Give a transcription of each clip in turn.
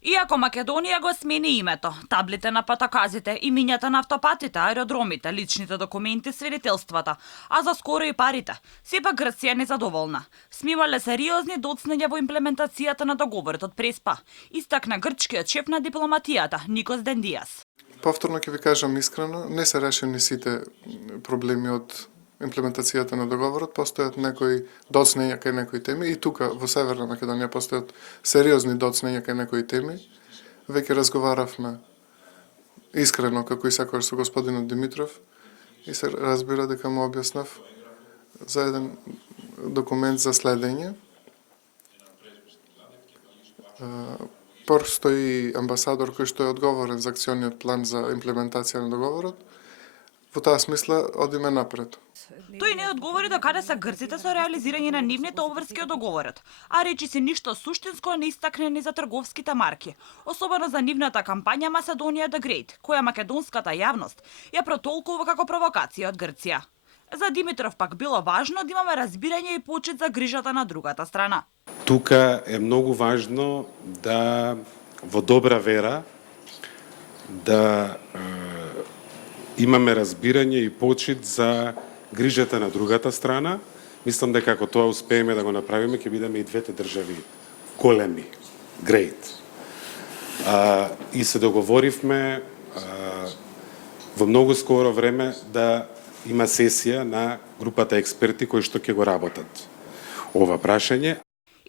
Иако Македонија го смени името, таблите на патаказите, имињата на автопатите, аеродромите, личните документи, свидетелствата, а за скоро и парите, сепак Грција е незадоволна. Смивале сериозни доцнења во имплементацијата на договорот од Преспа, истакна грчкиот шеф на дипломатијата Никос Дендијас. Повторно ќе ви кажам искрено, не се решени сите проблеми од имплементацијата на договорот, постојат некои доцнења кај некои теми и тука во Северна Македонија постојат сериозни доцнења кај некои теми. Веќе разговаравме искрено како и секогаш со господинот Димитров и се разбира дека му објаснав за еден документ за следење. Постои амбасадор кој што е одговорен за акциониот план за имплементација на договорот. Во таа смисла одиме напред. Тој не одговори до каде се грците со реализирање на нивните обврски од договорот, а речи се ништо суштинско не истакнени за трговските марки, особено за нивната кампања Macedоnia the Great, која македонската јавност ја протолкува како провокација од Грција. За Димитров пак било важно да имаме разбирање и почит за грижата на другата страна. Тука е многу важно да во добра вера да имаме разбирање и почит за грижата на другата страна. Мислам дека ако тоа успееме да го направиме, ќе бидеме и двете држави големи, great. И се договоривме во многу скоро време да има сесија на групата експерти кои што ќе го работат ова прашање.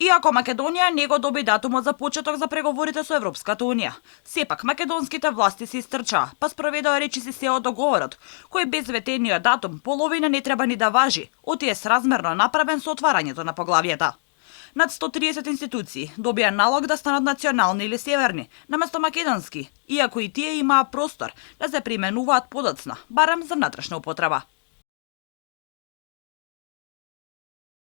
Иако Македонија не го доби датумот за почеток за преговорите со Европската Унија, сепак македонските власти се истрчаа, па спроведоа речиси се од договорот, кој без ветениот датум половина не треба ни да важи, оти е сразмерно направен со отварањето на поглавјата. Над 130 институции добија налог да станат национални или северни, наместо македонски, иако и тие имаа простор да се применуваат подоцна, барем за внатрешна употреба.